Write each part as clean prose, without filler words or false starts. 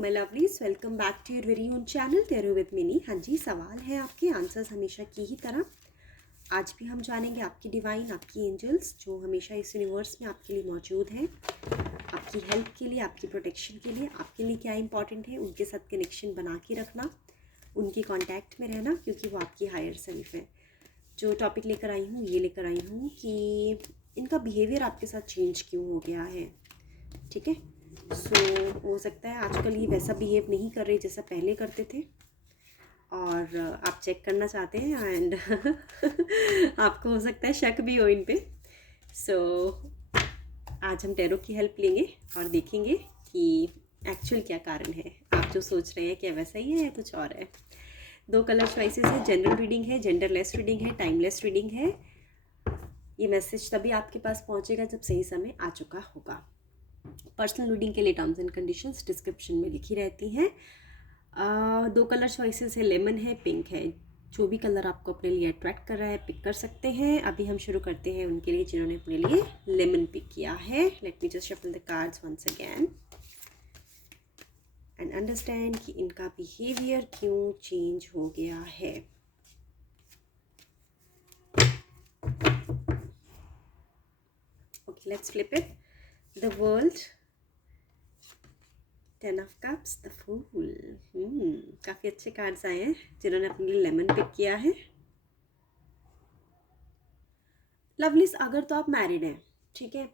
My lovelies, welcome back to your very own channel तेरू with Mini. हाँ जी, सवाल है आपके, आंसर्स हमेशा की ही तरह। आज भी हम जानेंगे आपकी डिवाइन, आपकी एंजल्स जो हमेशा इस यूनिवर्स में आपके लिए मौजूद हैं, आपकी हेल्प के लिए, आपकी प्रोटेक्शन के लिए। आपके लिए क्या इंपॉर्टेंट है, उनके साथ कनेक्शन बना के रखना, उनके कॉन्टैक्ट में रहना, क्योंकि वो आपकी हायर सेल्फ है। जो टॉपिक लेकर आई हूँ, ये लेकर आई हूँ कि इनका बिहेवियर आपके साथ चेंज क्यों हो गया है। ठीक है, हो सकता है आजकल ये वैसा बिहेव नहीं कर रहे जैसा पहले करते थे, और आप चेक करना चाहते हैं एंड आपको हो सकता है शक भी हो इन पे। आज हम टैरो की हेल्प लेंगे और देखेंगे कि एक्चुअल क्या कारण है। आप जो सोच रहे हैं क्या वैसा ही है या कुछ और है। 2 कलर चॉइसेस है, जनरल रीडिंग है, जेंडरलेस रीडिंग है, टाइमलेस रीडिंग है। ये मैसेज तभी आपके पास पहुंचेगा जब सही समय आ चुका होगा। पर्सनल रीडिंग के लिए टर्म्स एंड कंडीशंस डिस्क्रिप्शन में लिखी रहती हैं। 2 कलर चॉइसेस है, लेमन है, पिंक है। जो भी कलर आपको अपने लिए अट्रैक्ट कर रहा है पिक कर सकते हैं। अभी हम शुरू करते हैं उनके लिए जिन्होंने अपने लिए लेमन पिक किया है। Let me just shuffle the cards once again and understand कि इनका बिहेवियर क्यों चेंज हो गया है। Okay, let's flip it. The world, 10 of cups, the fool. काफ़ी अच्छे कार्ड्स आए हैं जिन्होंने अपने लिए लेमन पिक किया है। लवलीज, अगर तो आप मैरिड हैं, ठीक है,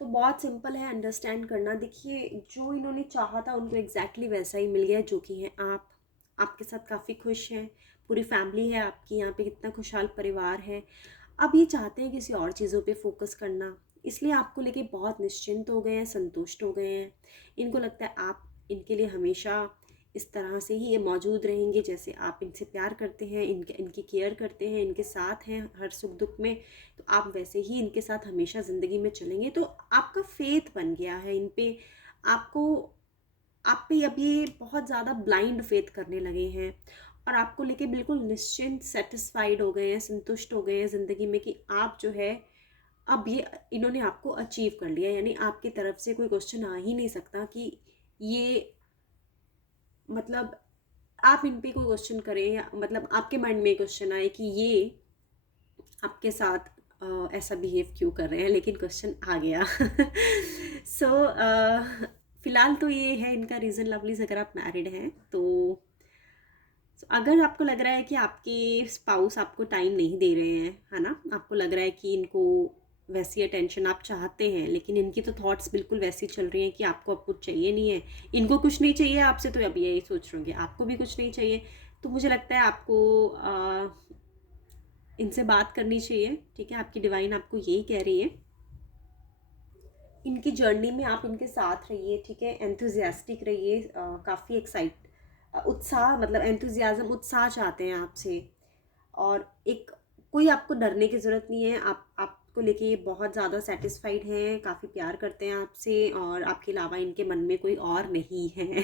तो बहुत सिंपल है अंडरस्टैंड करना। देखिए, जो इन्होंने चाहा था उनको एग्जैक्टली वैसा ही मिल गया जो कि हैं आप। आपके साथ काफ़ी खुश हैं, पूरी फैमिली है आपकी यहाँ पे, कितना खुशहाल परिवार है। अब ये चाहते हैं किसी और चीज़ों पे फोकस करना, इसलिए आपको लेके बहुत निश्चिंत हो गए हैं, संतुष्ट हो गए हैं। इनको लगता है आप इनके लिए हमेशा इस तरह से ही ये मौजूद रहेंगे जैसे आप इनसे प्यार करते हैं, इनकी केयर करते हैं, इनके साथ हैं हर सुख दुख में, तो आप वैसे ही इनके साथ हमेशा ज़िंदगी में चलेंगे। तो आपका फेथ बन गया है इन पे। आपको आप पे अब ये बहुत ज़्यादा ब्लाइंड फेथ करने लगे हैं और आपको लेके बिल्कुल निश्चिंत, सेटिस्फाइड हो गए हैं, संतुष्ट हो गए हैं ज़िंदगी में कि आप जो है अब ये इन्होंने आपको अचीव कर लिया। यानी आपकी तरफ से कोई क्वेश्चन आ ही नहीं सकता कि ये, मतलब आप इन पे कोई क्वेश्चन करें या मतलब आपके माइंड में क्वेश्चन आए कि ये आपके साथ ऐसा बिहेव क्यों कर रहे हैं, लेकिन क्वेश्चन आ गया। सो फिलहाल तो ये है इनका रीज़न लवलीज। अगर आप मैरिड हैं तो अगर आपको लग रहा है कि आपके स्पाउस आपको टाइम नहीं दे रहे हैं, है ना, आपको लग रहा है कि इनको वैसी अटेंशन आप चाहते हैं, लेकिन इनकी तो थॉट्स बिल्कुल वैसी चल रही हैं कि आपको अब कुछ चाहिए नहीं है, इनको कुछ नहीं चाहिए आपसे, तो अब यही सोच रहे होंगे आपको भी कुछ नहीं चाहिए। तो मुझे लगता है आपको इनसे बात करनी चाहिए। ठीक है, आपकी डिवाइन आपको यही कह रही है। इनकी जर्नी में आप इनके साथ रहिए, ठीक है, एंथुजियास्टिक रहिए, काफ़ी उत्साह, मतलब एंथुजियाज्म, उत्साह चाहते हैं आपसे। और एक कोई आपको डरने की ज़रूरत नहीं है। आपको लेके ये बहुत ज़्यादा सेटिस्फाइड हैं, काफ़ी प्यार करते हैं आपसे, और आपके अलावा इनके मन में कोई और नहीं है।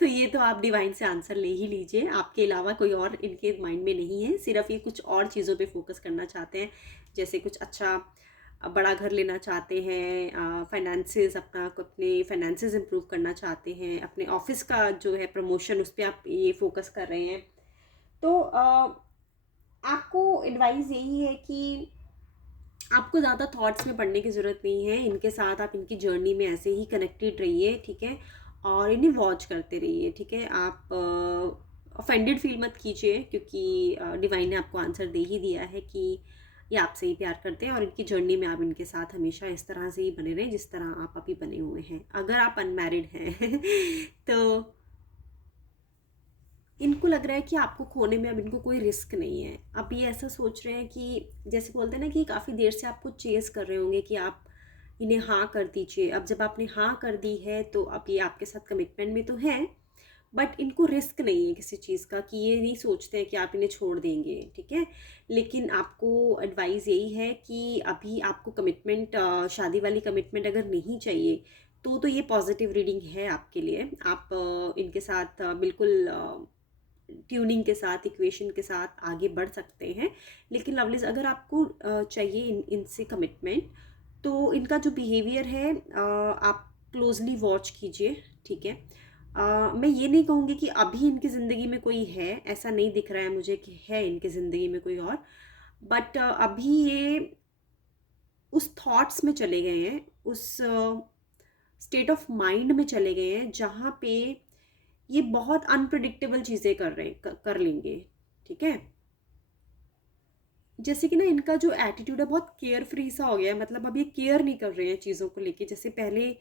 तो ये तो आप डिवाइन से आंसर ले ही लीजिए, आपके अलावा कोई और इनके माइंड में नहीं है। सिर्फ ये कुछ और चीज़ों पे फोकस करना चाहते हैं, जैसे कुछ अच्छा बड़ा घर लेना चाहते हैं, अपने फाइनेंसेस इंप्रूव करना चाहते हैं, अपने ऑफिस का जो है प्रमोशन उस पर आप ये फोकस कर रहे हैं। तो आपको एडवाइस यही है कि आपको ज़्यादा थॉट्स में पढ़ने की ज़रूरत नहीं है। इनके साथ आप इनकी जर्नी में ऐसे ही कनेक्टेड रहिए, ठीक है, और इन्हें वॉच करते रहिए। ठीक है, आप ऑफेंडेड फील मत कीजिए, क्योंकि डिवाइन ने आपको आंसर दे ही दिया है कि ये आपसे ही प्यार करते हैं, और इनकी जर्नी में आप इनके साथ हमेशा इस तरह से ही बने रहें जिस तरह आप अभी बने हुए हैं। अगर आप अनमैरिड हैं तो इनको लग रहा है कि आपको खोने में अब इनको कोई रिस्क नहीं है। अब ये ऐसा सोच रहे हैं कि जैसे बोलते हैं ना कि काफ़ी देर से आपको चेस कर रहे होंगे कि आप इन्हें हाँ कर दीजिए। अब जब आपने हाँ कर दी है तो अब ये आपके साथ कमिटमेंट में तो है, बट इनको रिस्क नहीं है किसी चीज़ का, कि ये नहीं सोचते हैं कि आप इन्हें छोड़ देंगे। ठीक है, लेकिन आपको एडवाइस यही है कि अभी आपको कमिटमेंट, शादी वाली कमिटमेंट अगर नहीं चाहिए तो ये पॉजिटिव रीडिंग है आपके लिए। आप इनके साथ बिल्कुल ट्यूनिंग के साथ, इक्वेशन के साथ आगे बढ़ सकते हैं। लेकिन लवलीज, अगर आपको चाहिए इनसे कमिटमेंट, तो इनका जो बिहेवियर है आप क्लोजली वॉच कीजिए। ठीक है, मैं ये नहीं कहूँगी कि अभी इनकी ज़िंदगी में कोई है, ऐसा नहीं दिख रहा है मुझे कि है इनकी ज़िंदगी में कोई और। बट अभी ये उस थॉट्स में चले गए हैं, उस स्टेट ऑफ माइंड में चले गए हैं जहाँ पे ये बहुत अनप्रिडिक्टेबल चीज़ें कर रहे हैं, कर लेंगे। ठीक है, जैसे कि ना इनका जो एटीट्यूड है बहुत केयर फ्री सा हो गया है, मतलब अब ये केयर नहीं कर रहे हैं चीज़ों को लेके। जैसे पहले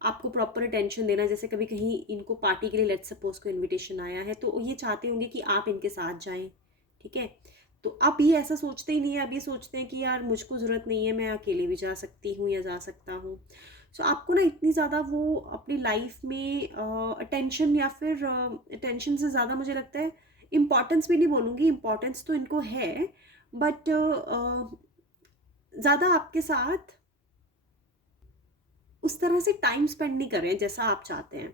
आपको प्रॉपर अटेंशन देना, जैसे कभी कहीं इनको पार्टी के लिए लेट्स सपोज को इनविटेशन आया है तो ये चाहते होंगे कि आप इनके साथ जाएं। ठीक है, तो अब ये ऐसा सोचते ही नहीं है, अब ये सोचते हैं कि यार मुझको ज़रूरत नहीं है, मैं अकेले भी जा सकती हूँ या जा सकता हूँ। सो आपको ना इतनी ज़्यादा वो अपनी लाइफ में अटेंशन, या फिर अटेंशन से ज़्यादा मुझे लगता है इम्पॉर्टेंस भी नहीं बोलूँगी, इम्पॉर्टेंस तो इनको है, बट ज़्यादा आपके साथ उस तरह से टाइम स्पेंड नहीं कर रहे हैं जैसा आप चाहते हैं।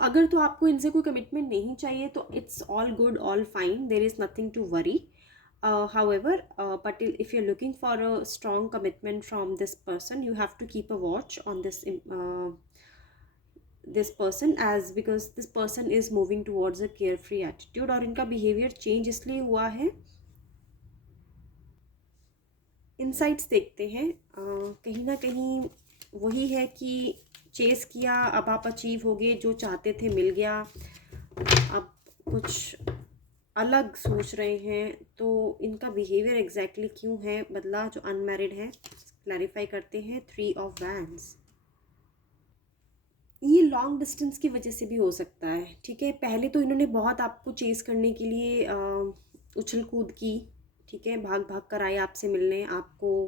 अगर तो आपको इनसे कोई कमिटमेंट नहीं चाहिए तो it's all good, all fine, there is nothing to worry. However, but if you're looking for a strong commitment from this person, you have to keep a watch on this person, as because this person is moving towards a carefree attitude, और इनका behavior change इसलिए हुआ है। Insights देखते हैं, कहीं ना कहीं वही है कि चेस किया, अब आप अचीव हो गए, जो चाहते थे मिल गया, अब कुछ अलग सोच रहे हैं। तो इनका बिहेवियर एग्जैक्टली क्यों है बदला, जो अनमैरिड है क्लैरिफाई करते हैं। 3 ऑफ वैंड्स, ये लॉन्ग डिस्टेंस की वजह से भी हो सकता है। ठीक है, पहले तो इन्होंने बहुत आपको चेस करने के लिए उछल कूद की। ठीक है, भाग भाग कर आए आपसे मिलने, आपको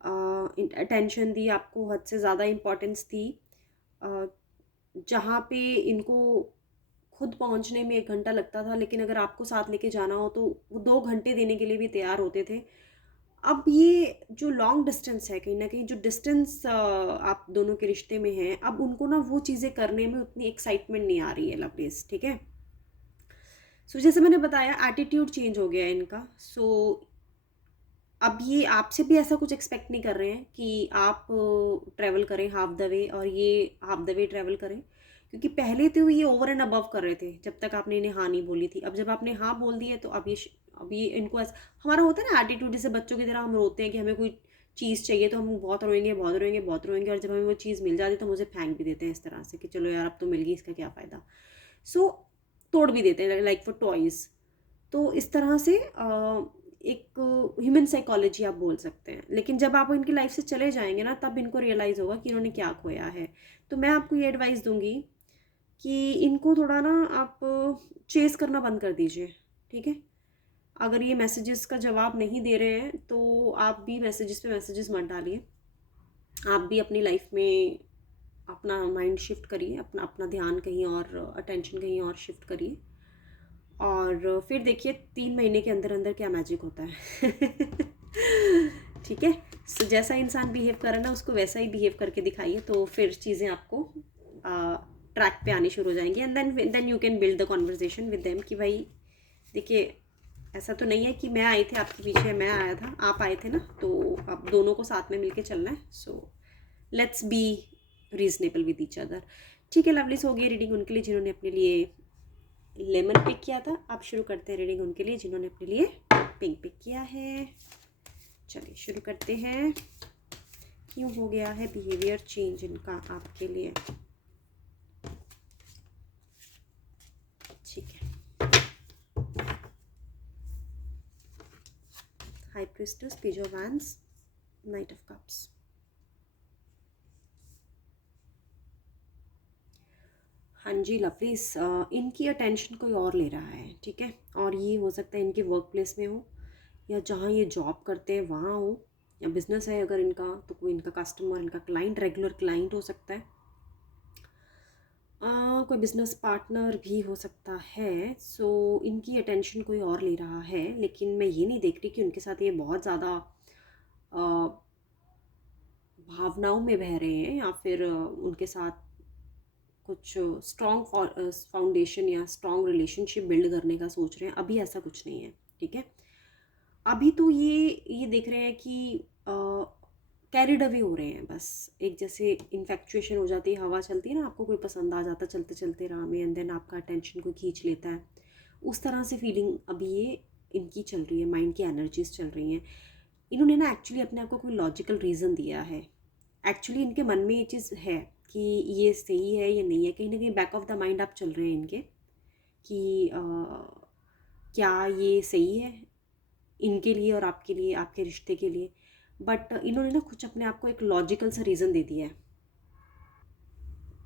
अटेंशन दी, आपको हद से ज़्यादा इम्पोर्टेंस दी। जहाँ पे इनको खुद पहुँचने में 1 घंटा लगता था, लेकिन अगर आपको साथ लेके जाना हो तो वो 2 घंटे देने के लिए भी तैयार होते थे। अब ये जो लॉन्ग डिस्टेंस है, कहीं ना कहीं जो डिस्टेंस आप दोनों के रिश्ते में है, अब उनको ना वो चीज़ें करने में उतनी एक्साइटमेंट नहीं आ रही है लवलीज। ठीक है, जैसे मैंने बताया एटीट्यूड चेंज हो गया है इनका। अब ये आपसे भी ऐसा कुछ एक्सपेक्ट नहीं कर रहे हैं कि आप ट्रैवल करें हाफ द वे, और ये हाफ द वे ट्रैवल करें, क्योंकि पहले तो ये ओवर एंड अबव कर रहे थे जब तक आपने इन्हें हाँ नहीं बोली थी। अब जब आपने हाँ बोल दी है तो अब ये इनको ऐसा, हमारा होता है ना एटीट्यूड, जैसे बच्चों की तरह हम रोते हैं कि हमें कोई चीज़ चाहिए तो हम बहुत रोएंगे बहुत रोएंगे बहुत रोएंगे, और जब हमें वो चीज़ मिल जाती है तो हम उसे फेंक भी देते हैं इस तरह से कि चलो यार अब तो मिल गई, इसका क्या फ़ायदा। सो तोड़ भी देते हैं, लाइक फॉर टॉयज़। तो इस तरह से एक ह्यूमन साइकोलॉजी आप बोल सकते हैं। लेकिन जब आप इनकी लाइफ से चले जाएंगे ना, तब इनको रियलाइज़ होगा कि इन्होंने क्या खोया है। तो मैं आपको ये एडवाइस दूंगी कि इनको थोड़ा ना आप चेस करना बंद कर दीजिए। ठीक है, अगर ये मैसेजेस का जवाब नहीं दे रहे हैं तो आप भी मैसेजेस पे मैसेजेस मत डालिए। आप भी अपनी लाइफ में अपना माइंड शिफ्ट करिए, अपना अपना ध्यान कहीं और, अटेंशन कहीं और शिफ्ट करिए, और फिर देखिए 3 महीने के अंदर अंदर क्या मैजिक होता है। ठीक है, जैसा इंसान बिहेव करे ना उसको वैसा ही बिहेव करके दिखाइए, तो फिर चीज़ें आपको ट्रैक पे आनी शुरू हो जाएंगी। And then you can build the conversation with them कि भाई देखिए, ऐसा तो नहीं है कि मैं आई थी आपके पीछे, मैं आया था, आप आए थे ना, तो अब दोनों को साथ में मिलके चलना है। Let's be reasonable with each other. ठीक है लवलीस, हो गई रीडिंग उनके लिए जिन्होंने अपने लिए लेमन पिक किया था। अब शुरू करते हैं रीडिंग उनके लिए जिन्होंने अपने लिए पिंक पिक किया है। चलिए शुरू करते हैं। क्यों हो गया है बिहेवियर चेंज इनका आपके लिए? ठीक है, high priestess, page of wands, night of cups. हाँ जी लवलीज, इनकी अटेंशन कोई और ले रहा है। ठीक है, और ये हो सकता है इनके वर्क प्लेस में हो, या जहाँ ये जॉब करते हैं वहाँ हो, या बिजनेस है अगर इनका तो कोई इनका कस्टमर, इनका क्लाइंट, रेगुलर क्लाइंट हो सकता है। कोई बिजनेस पार्टनर भी हो सकता है। इनकी अटेंशन कोई और ले रहा है, लेकिन मैं ये नहीं देख रही कि उनके साथ ये बहुत ज़्यादा भावनाओं में बह रहे हैं, या फिर उनके साथ कुछ स्ट्रॉन्ग फाउंडेशन या स्ट्रॉन्ग रिलेशनशिप बिल्ड करने का सोच रहे हैं। अभी ऐसा कुछ नहीं है। ठीक है, अभी तो ये देख रहे हैं कि कैरिड अवे हो रहे हैं बस। एक जैसे इन्फेक्चुएशन हो जाती है, हवा चलती है ना, आपको कोई पसंद आ जाता चलते चलते राह में, एंड देन आपका अटेंशन को खींच लेता है, उस तरह से फीलिंग अभी ये इनकी चल रही है, माइंड की एनर्जीज चल रही हैं। इन्होंने ना एक्चुअली अपने आप को कोई लॉजिकल रीज़न दिया है। एक्चुअली इनके मन में ये चीज़ है कि ये सही है या नहीं है, कहीं ना कहीं बैक ऑफ द माइंड आप चल रहे हैं इनके कि क्या ये सही है इनके लिए और आपके लिए, आपके रिश्ते के लिए। बट इन्होंने ना कुछ अपने आप को एक लॉजिकल सा रीज़न दे दिया है,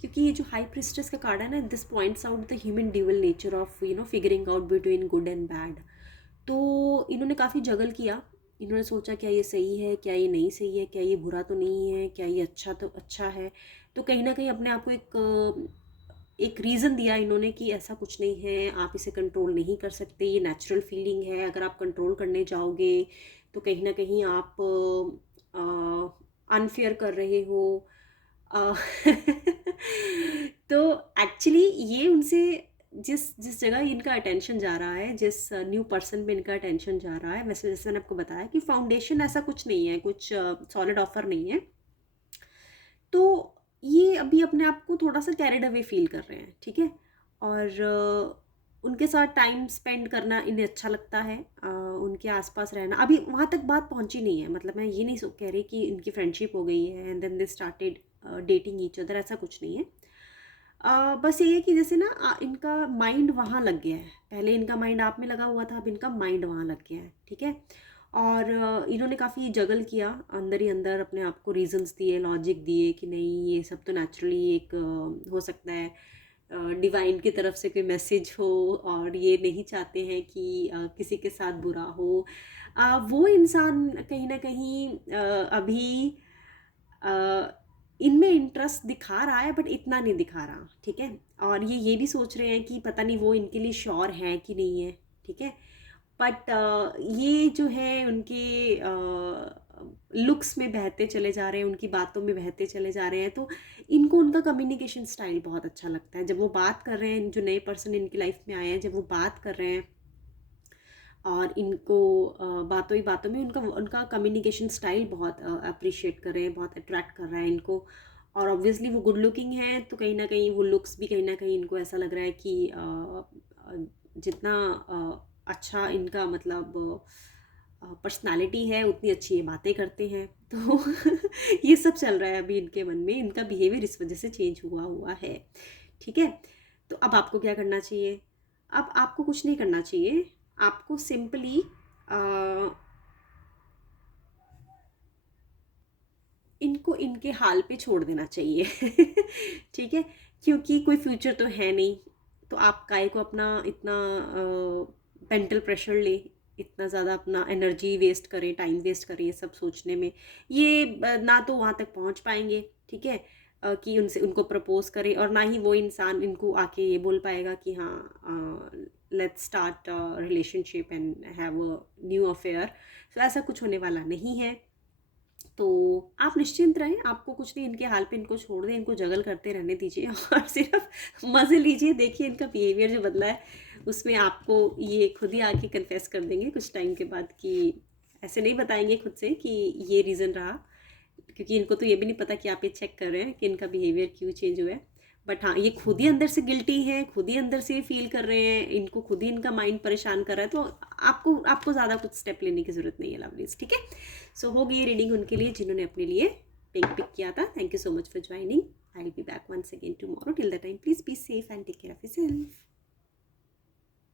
क्योंकि ये जो हाई प्रिस्टेस का कार्ड है ना, this points out the human dual nature of figuring out between good and bad. तो इन्होंने काफ़ी जगल किया, इन्होंने सोचा क्या ये सही है, क्या ये नहीं सही है, क्या ये बुरा तो नहीं है, क्या ये अच्छा तो अच्छा है। तो कहीं ना कहीं अपने आप को एक रीज़न दिया इन्होंने कि ऐसा कुछ नहीं है, आप इसे कंट्रोल नहीं कर सकते, ये नेचुरल फीलिंग है, अगर आप कंट्रोल करने जाओगे तो कहीं ना कहीं आप अनफेयर कर रहे हो। अ, तो एक्चुअली ये उनसे जिस जिस जगह इनका अटेंशन जा रहा है, जिस न्यू पर्सन पे इनका अटेंशन जा रहा है, वैसे जैसे मैंने आपको बताया कि फाउंडेशन ऐसा कुछ नहीं है, कुछ सॉलिड ऑफर नहीं है। तो ये अभी अपने आप को थोड़ा सा कैरिड अवे फील कर रहे हैं, ठीक है। और उनके साथ टाइम स्पेंड करना इन्हें अच्छा लगता है, उनके आसपास रहना। अभी वहाँ तक बात पहुँची नहीं है, मतलब मैं ये नहीं कह रही कि इनकी फ्रेंडशिप हो गई है and then they started dating each other, ऐसा कुछ नहीं है। बस ये है कि जैसे ना इनका माइंड वहाँ लग गया है, पहले इनका माइंड आप में लगा हुआ था, अब इनका माइंड वहाँ लग गया है, ठीक है। और इन्होंने काफ़ी जगल किया अंदर ही अंदर, अपने आप को रीजंस दिए, लॉजिक दिए कि नहीं ये सब तो नेचुरली एक हो सकता है डिवाइन की तरफ से कोई मैसेज हो, और ये नहीं चाहते हैं कि किसी के साथ बुरा हो। वो इंसान कहीं ना कहीं अभी इनमें इंटरेस्ट दिखा रहा है, बट इतना नहीं दिखा रहा, ठीक है। और ये भी सोच रहे हैं कि पता नहीं वो इनके लिए श्योर है कि नहीं है, ठीक है। बट ये जो है उनके लुक्स में बहते चले जा रहे हैं, उनकी बातों में बहते चले जा रहे हैं। तो इनको उनका कम्युनिकेशन स्टाइल बहुत अच्छा लगता है, जब वो बात कर रहे हैं, जो नए पर्सन इनकी लाइफ में आए हैं, जब वो बात कर रहे हैं और इनको बातों ही बातों में उनका उनका कम्युनिकेशन स्टाइल बहुत अप्रिशिएट कर रहे हैं, बहुत अट्रैक्ट कर रहा है इनको। और ऑब्वियसली वो गुड लुकिंग है, तो कहीं ना कहीं वो लुक्स भी कहीं ना कहीं इनको ऐसा लग रहा है कि जितना अच्छा इनका मतलब पर्सनालिटी है, उतनी अच्छी ये बातें करते हैं। तो ये सब चल रहा है अभी इनके मन में, इनका बिहेवियर इस वजह से चेंज हुआ हुआ है, ठीक है। तो अब आपको क्या करना चाहिए? अब आपको कुछ नहीं करना चाहिए, आपको सिंपली इनको इनके हाल पे छोड़ देना चाहिए। ठीक है, क्योंकि कोई फ्यूचर तो है नहीं। तो आप काय को अपना इतना मेंटल प्रेशर ले, इतना ज़्यादा अपना एनर्जी वेस्ट करें, टाइम वेस्ट करें ये सब सोचने में। ये ना तो वहाँ तक पहुँच पाएंगे, ठीक है, कि उनसे उनको प्रपोज करें, और ना ही वो इंसान इनको आके ये बोल पाएगा कि हाँ let's start relationship and have a new affair. तो ऐसा कुछ होने वाला नहीं है। तो आप निश्चिंत रहें, आपको कुछ नहीं, इनके हाल पे इनको छोड़ दें, इनको जगल करते रहने दीजिए और सिर्फ मज़े लीजिए। देखिए इनका बिहेवियर जो बदला है, उसमें आपको ये खुद ही आके कन्फेस कर देंगे कुछ टाइम के बाद, कि ऐसे नहीं बताएंगे खुद से कि ये रीज़न रहा, क्योंकि इनको तो ये भी नहीं पता कि आप ये चेक कर रहे हैं कि इनका बिहेवियर क्यों चेंज हुआ है। बट हाँ, ये खुद ही अंदर से गिल्टी है, खुद ही अंदर से फील कर रहे हैं, इनको खुद ही इनका माइंड परेशान कर रहा है। तो आपको आपको ज़्यादा कुछ स्टेप लेने की ज़रूरत नहीं है लवलीज, ठीक है। सो हो गई ये रीडिंग उनके लिए जिन्होंने अपने लिए पिक किया था। Thank you so much for joining. I will be back once again tomorrow. Till the time please be safe and take care of yourself.